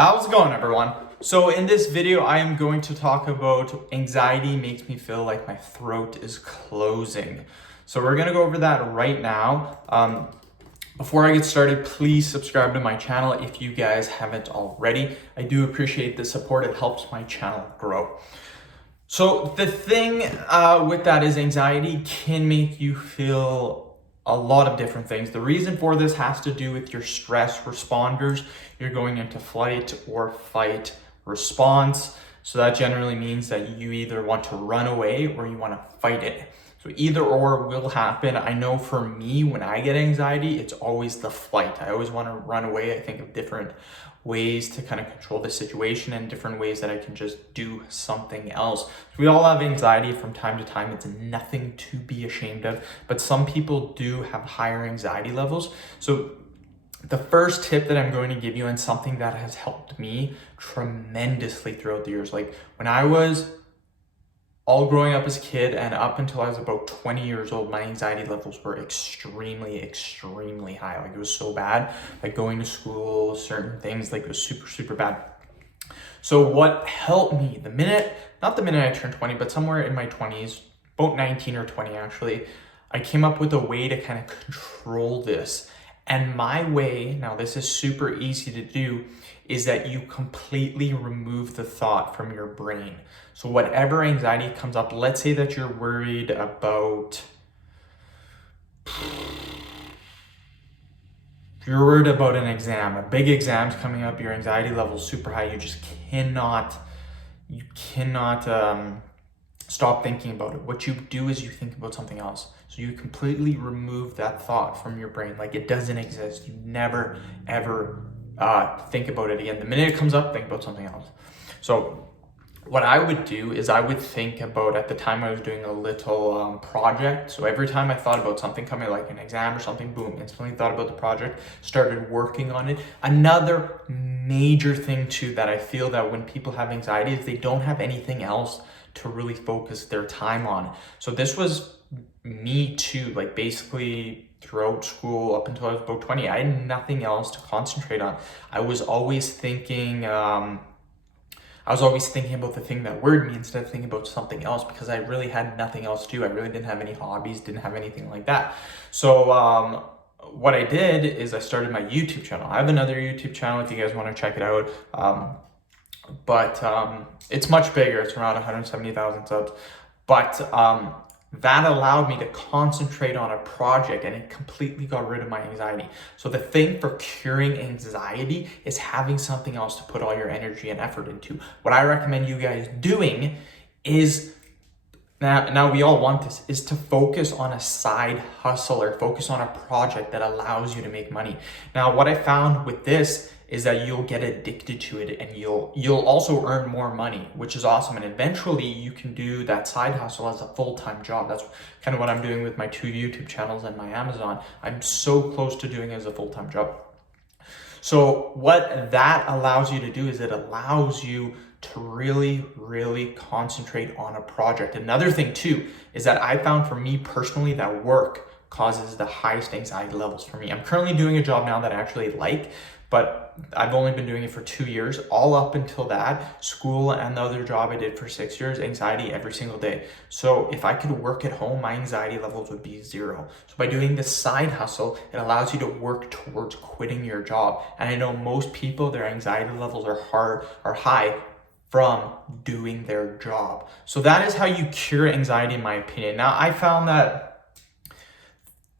How's it going, everyone? So in this video, I am going to talk about anxiety makes me feel like my throat is closing. So we're gonna go over that right now. Before I get started, please subscribe to my channel if you guys haven't already. I do appreciate the support. It helps my channel grow. So the thing with that is anxiety can make you feel a lot of different things. The reason for this has to do with your stress responders. You're going into flight or fight response. So that generally means that you either want to run away or you want to fight it. So either or will happen. I know for me, when I get anxiety, it's always the flight. I always want to run away. I think of different ways to kind of control the situation and different ways that I can just do something else. So we all have anxiety from time to time. It's nothing to be ashamed of, but some people do have higher anxiety levels. So the first tip that I'm going to give you, and something that has helped me tremendously throughout the years, like when I was all growing up as a kid and up until I was about 20 years old, my anxiety levels were extremely high. Like it was so bad, like going to school, certain things, like it was super bad. So what helped me not the minute I turned 20, but somewhere in my 20s, about 19 or 20 actually, I came up with a way to kind of control this. And my way, now this is super easy to do, is that you completely remove the thought from your brain. So whatever anxiety comes up, let's say that you're worried about, an exam, a big exam's coming up, your anxiety level's super high, you just cannot stop thinking about it. What you do is you think about something else. So you completely remove that thought from your brain, like it doesn't exist. You never, ever think about it again. The minute it comes up, think about something else. So what I would do is I would think about, at the time I was doing a little project. So every time I thought about something coming, like an exam or something, boom, instantly thought about the project, started working on it. Another major thing too that I feel that when people have anxiety is they don't have anything else to really focus their time on. So this was me too, like basically throughout school up until I was about 20, I had nothing else to concentrate on. I was always thinking about the thing that worried me instead of thinking about something else, because I really had nothing else to do. I really didn't have any hobbies, didn't have anything like that. So what I did is I started my YouTube channel. I have another YouTube channel if you guys want to check it out. But it's much bigger. It's around 170,000 subs. But that allowed me to concentrate on a project, and it completely got rid of my anxiety. So the thing for curing anxiety is having something else to put all your energy and effort into. What I recommend you guys doing is, now we all want this, is to focus on a side hustle or focus on a project that allows you to make money. Now, what I found with this is that you'll get addicted to it, and you'll also earn more money, which is awesome. And eventually you can do that side hustle as a full-time job. That's kind of what I'm doing with my 2 YouTube channels and my Amazon. I'm so close to doing it as a full-time job. So what that allows you to do is it allows you to really concentrate on a project. Another thing too is that I found, for me personally, that work causes the highest anxiety levels for me. I'm currently doing a job now that I actually like, but I've only been doing it for 2 years. All up until that, school and the other job I did for 6 years, anxiety every single day. So if I could work at home, my anxiety levels would be 0. So by doing this side hustle, it allows you to work towards quitting your job. And I know most people, their anxiety levels are high from doing their job. So that is how you cure anxiety, in my opinion. Now, I found that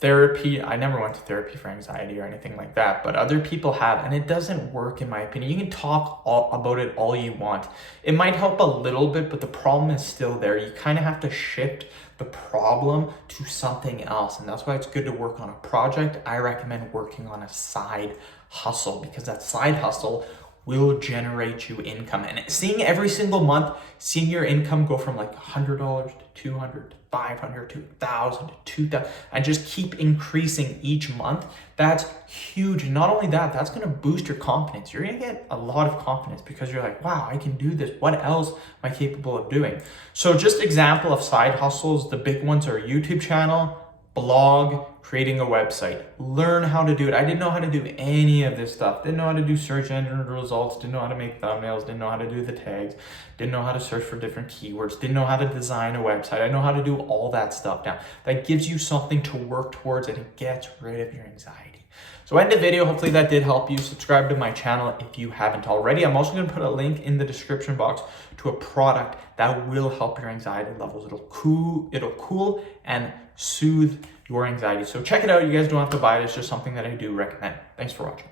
therapy, I never went to therapy for anxiety or anything like that, but other people have, and it doesn't work, in my opinion. You can talk about it all you want. It might help a little bit, but the problem is still there. You kind of have to shift the problem to something else, and that's why it's good to work on a project. I recommend working on a side hustle, because that side hustle will generate you income. And seeing every single month, seeing your income go from like $100 to $200, $500 to $1,000 to $2,000, and just keep increasing each month, that's huge. And not only that, that's going to boost your confidence. You're going to get a lot of confidence because you're like, wow, I can do this. What else am I capable of doing? So just example of side hustles, the big ones are YouTube channel, blog, creating a website. Learn how to do it. I didn't know how to do any of this stuff. Didn't know how to do search engine results. Didn't know how to make thumbnails. Didn't know how to do the tags. Didn't know how to search for different keywords. Didn't know how to design a website. I know how to do all that stuff now. That gives you something to work towards and it gets rid of your anxiety. So end the video. Hopefully that did help you. Subscribe to my channel if you haven't already. I'm also going to put a link in the description box to a product that will help your anxiety levels. It'll cool and soothe your anxiety. So check it out. You guys don't have to buy it. It's just something that I do recommend. Thanks for watching.